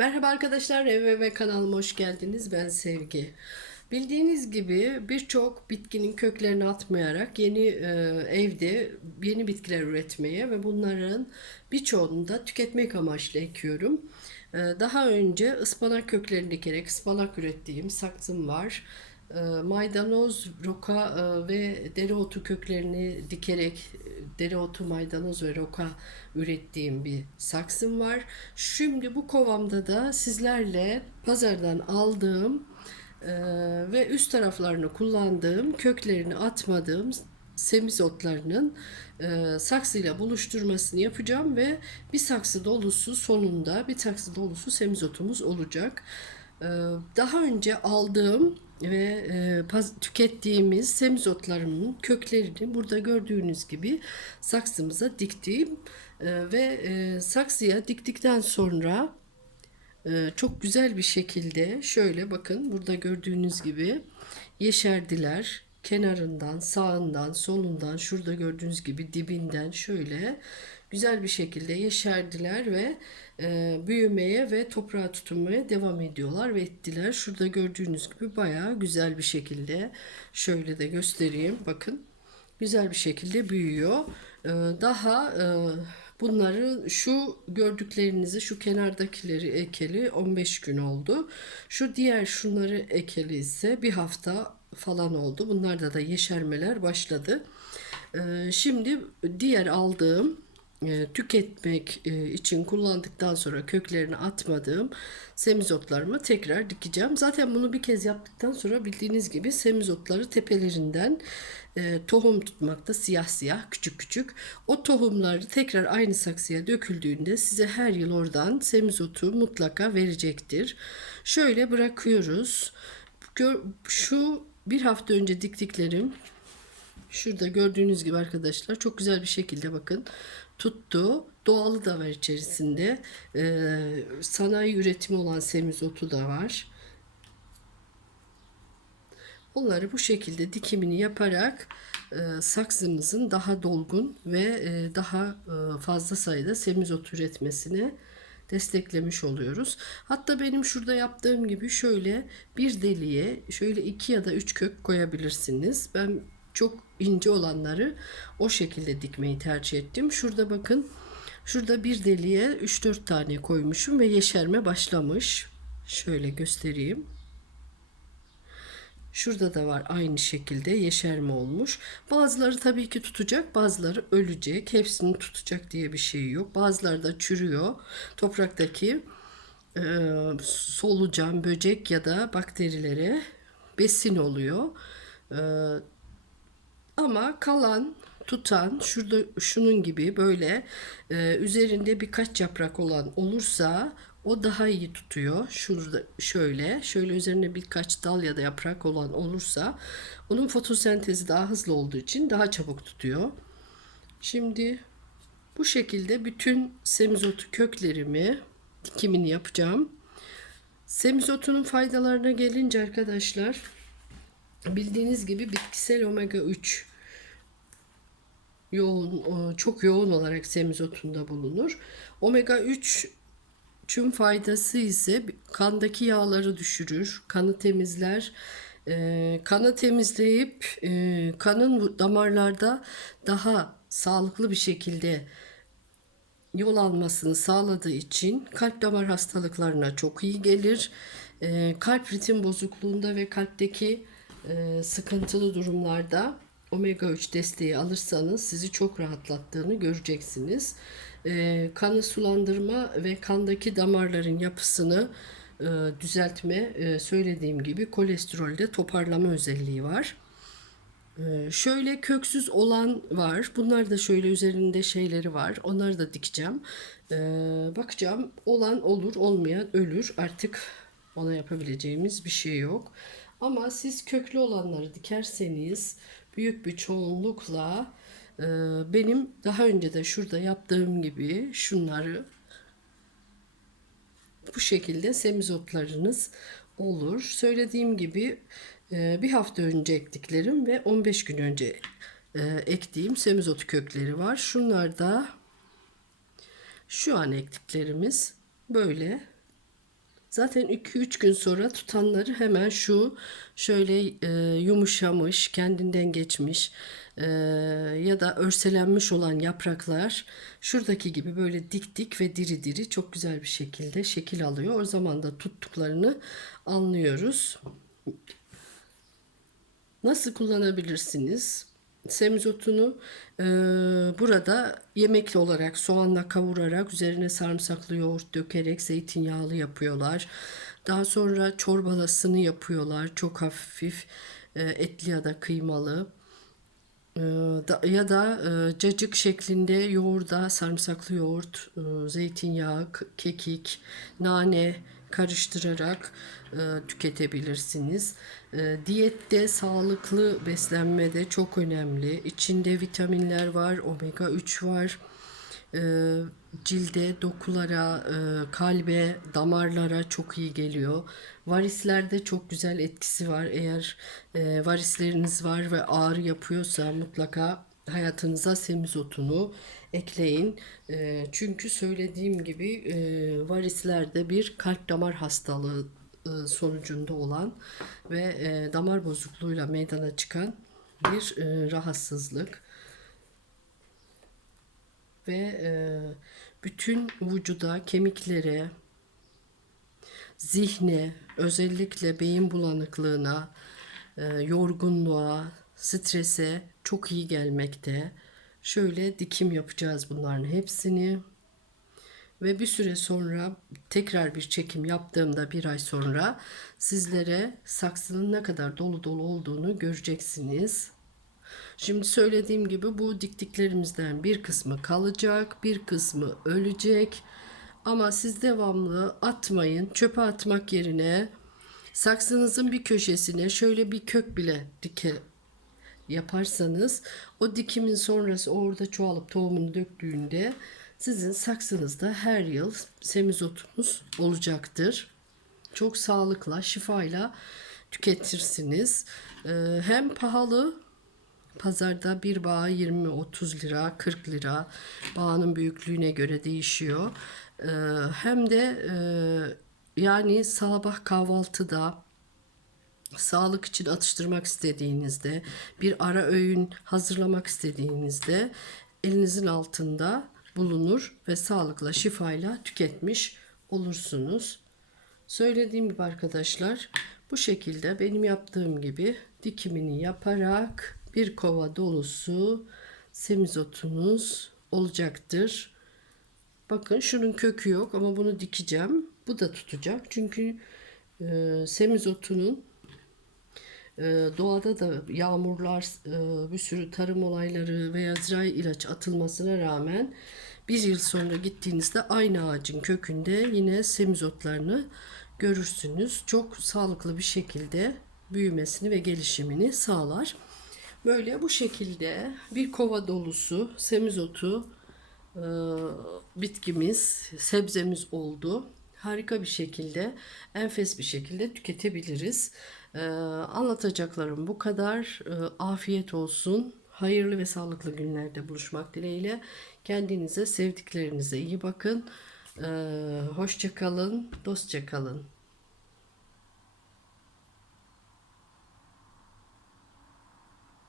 Merhaba arkadaşlar, eve ve kanalıma hoş geldiniz. Ben Sevgi. Bildiğiniz gibi birçok bitkinin köklerini atmayarak yeni e, evde yeni bitkiler üretmeye ve bunların birçoğunu da tüketmek amaçlı ekiyorum. E, daha önce ıspanak köklerini dikerek ıspanak ürettiğim saksım var. E, maydanoz, roka e, ve dereotu köklerini dikerek e, dereotu, maydanoz ve roka ürettiğim bir saksım var. Şimdi bu kovamda da sizlerle pazardan aldığım e, ve üst taraflarını kullandığım, köklerini atmadığım semizotlarının e, saksıyla buluşturmasını yapacağım ve bir saksı dolusu sonunda bir saksı dolusu semizotumuz olacak. Daha önce aldığım ve e, tükettiğimiz semizotlarımın köklerini burada gördüğünüz gibi saksımıza diktim E, ve e, saksıya diktikten sonra ee, çok güzel bir şekilde şöyle bakın burada gördüğünüz gibi yeşerdiler. Kenarından, sağından, solundan, şurada gördüğünüz gibi dibinden şöyle güzel bir şekilde yeşerdiler ve e, büyümeye ve toprağa tutunmaya devam ediyorlar ve ettiler. Şurada gördüğünüz gibi bayağı güzel bir şekilde şöyle de göstereyim. Bakın güzel bir şekilde büyüyor. Ee, daha e, bunları şu gördüklerinizi şu kenardakileri ekeli 15 gün oldu. Şu diğer şunları ekeli ise bir hafta falan oldu. Bunlarda da yeşermeler başladı. Ee, Şimdi diğer aldığım e, tüketmek e, için kullandıktan sonra köklerini atmadığım semizotlarımı tekrar dikeceğim. Zaten bunu bir kez yaptıktan sonra bildiğiniz gibi semizotları tepelerinden e, tohum tutmakta siyah siyah küçük küçük. O tohumları tekrar aynı saksıya döküldüğünde size her yıl oradan semizotu mutlaka verecektir. Şöyle bırakıyoruz. Şu bir hafta önce diktiklerim Şurada gördüğünüz gibi arkadaşlar çok güzel bir şekilde bakın tuttu. Doğalı da var içerisinde. Ee, sanayi üretimi olan semizotu da var. Onları bu şekilde dikimini yaparak e, saksımızın daha dolgun ve e, daha e, fazla sayıda semizot üretmesine desteklemiş oluyoruz. Hatta benim şurada yaptığım gibi şöyle bir deliğe şöyle iki ya da üç kök koyabilirsiniz. Ben çok ince olanları o şekilde dikmeyi tercih ettim. Şurada bakın şurada bir deliğe 3-4 tane koymuşum ve yeşerme başlamış. Şöyle göstereyim. Şurada da var aynı şekilde yeşerme olmuş. Bazıları tabii ki tutacak, bazıları ölecek. Hepsini tutacak diye bir şey yok. Bazıları da çürüyor. Topraktaki e, solucan, böcek ya da bakterilere besin oluyor. E, ama kalan tutan şurada şunun gibi böyle e, üzerinde birkaç yaprak olan olursa o daha iyi tutuyor. Şurada şöyle şöyle üzerine birkaç dal ya da yaprak olan olursa onun fotosentezi daha hızlı olduğu için daha çabuk tutuyor. Şimdi bu şekilde bütün semizotu köklerimi dikimini yapacağım. Semizotunun faydalarına gelince arkadaşlar bildiğiniz gibi bitkisel omega 3 yoğun e, çok yoğun olarak semizotunda bulunur. Omega 3 tüm faydası ise kandaki yağları düşürür, kanı temizler, e, kanı temizleyip e, kanın damarlarda daha sağlıklı bir şekilde yol almasını sağladığı için kalp damar hastalıklarına çok iyi gelir. E, kalp ritim bozukluğunda ve kalpteki sıkıntılı durumlarda omega 3 desteği alırsanız sizi çok rahatlattığını göreceksiniz. E, kanı sulandırma ve kandaki damarların yapısını e, düzeltme e, söylediğim gibi kolesterolde toparlama özelliği var. Ee, şöyle köksüz olan var. Bunlar da şöyle üzerinde şeyleri var. Onları da dikeceğim. Ee, bakacağım. Olan olur, olmayan ölür. Artık ona yapabileceğimiz bir şey yok. Ama siz köklü olanları dikerseniz büyük bir çoğunlukla e, benim daha önce de şurada yaptığım gibi şunları bu şekilde semizotlarınız olur. Söylediğim gibi e, bir hafta önce ektiklerim ve 15 gün önce e, ektiğim semizotu kökleri var. Şunlar da şu an ektiklerimiz böyle Zaten 2-3 gün sonra tutanları hemen şu şöyle e, yumuşamış, kendinden geçmiş e, ya da örselenmiş olan yapraklar şuradaki gibi böyle dik dik ve diri diri çok güzel bir şekilde şekil alıyor. O zaman da tuttuklarını anlıyoruz. Nasıl kullanabilirsiniz? Semizotunu e, burada yemek olarak soğanla kavurarak üzerine sarımsaklı yoğurt dökerek zeytinyağlı yapıyorlar. Daha sonra çorbalasını yapıyorlar. Çok hafif e, etli ya da kıymalı. E, ya da e, cacık şeklinde yoğurda sarımsaklı yoğurt, e, zeytinyağı, kekik, nane karıştırarak e, tüketebilirsiniz. E, diyette sağlıklı beslenmede çok önemli. İçinde vitaminler var, omega 3 var. E, cilde, dokulara, e, kalbe, damarlara çok iyi geliyor. Varislerde çok güzel etkisi var. Eğer e, varisleriniz var ve ağrı yapıyorsa mutlaka hayatınıza semizotunu ekleyin. E, çünkü söylediğim gibi e, varislerde bir kalp damar hastalığı sonucunda olan ve e, damar bozukluğuyla meydana çıkan bir e, rahatsızlık ve e, bütün vücuda, kemiklere, zihne, özellikle beyin bulanıklığına, e, yorgunluğa, strese çok iyi gelmekte. Şöyle dikim yapacağız bunların hepsini. Ve bir süre sonra tekrar bir çekim yaptığımda bir ay sonra sizlere saksının ne kadar dolu dolu olduğunu göreceksiniz. Şimdi söylediğim gibi bu diktiklerimizden bir kısmı kalacak, bir kısmı ölecek. Ama siz devamlı atmayın. Çöpe atmak yerine saksınızın bir köşesine şöyle bir kök bile dike yaparsanız o dikimin sonrası orada çoğalıp tohumunu döktüğünde sizin saksınızda her yıl semizotunuz olacaktır. Çok sağlıkla, şifayla tüketirsiniz. Ee, hem pahalı Pazarda bir bağ 20-30 lira, 40 lira. Bağının büyüklüğüne göre değişiyor. Ee, hem de e, yani sabah kahvaltıda sağlık için atıştırmak istediğinizde, bir ara öğün hazırlamak istediğinizde elinizin altında bulunur ve sağlıkla, şifayla tüketmiş olursunuz. Söylediğim gibi arkadaşlar bu şekilde benim yaptığım gibi dikimini yaparak bir kova dolusu semizotunuz olacaktır. Bakın şunun kökü yok ama bunu dikeceğim. Bu da tutacak. Çünkü e, semizotunun e, doğada da yağmurlar, e, bir sürü tarım olayları veya zirai ilaç atılmasına rağmen bir yıl sonra gittiğinizde aynı ağacın kökünde yine semizotlarını görürsünüz. Çok sağlıklı bir şekilde büyümesini ve gelişimini sağlar. Böyle bu şekilde bir kova dolusu semizotu e, bitkimiz, sebzemiz oldu. Harika bir şekilde, enfes bir şekilde tüketebiliriz. E, anlatacaklarım bu kadar. E, afiyet olsun. Hayırlı ve sağlıklı günlerde buluşmak dileğiyle. Kendinize, sevdiklerinize iyi bakın. E, hoşça kalın, dostça kalın.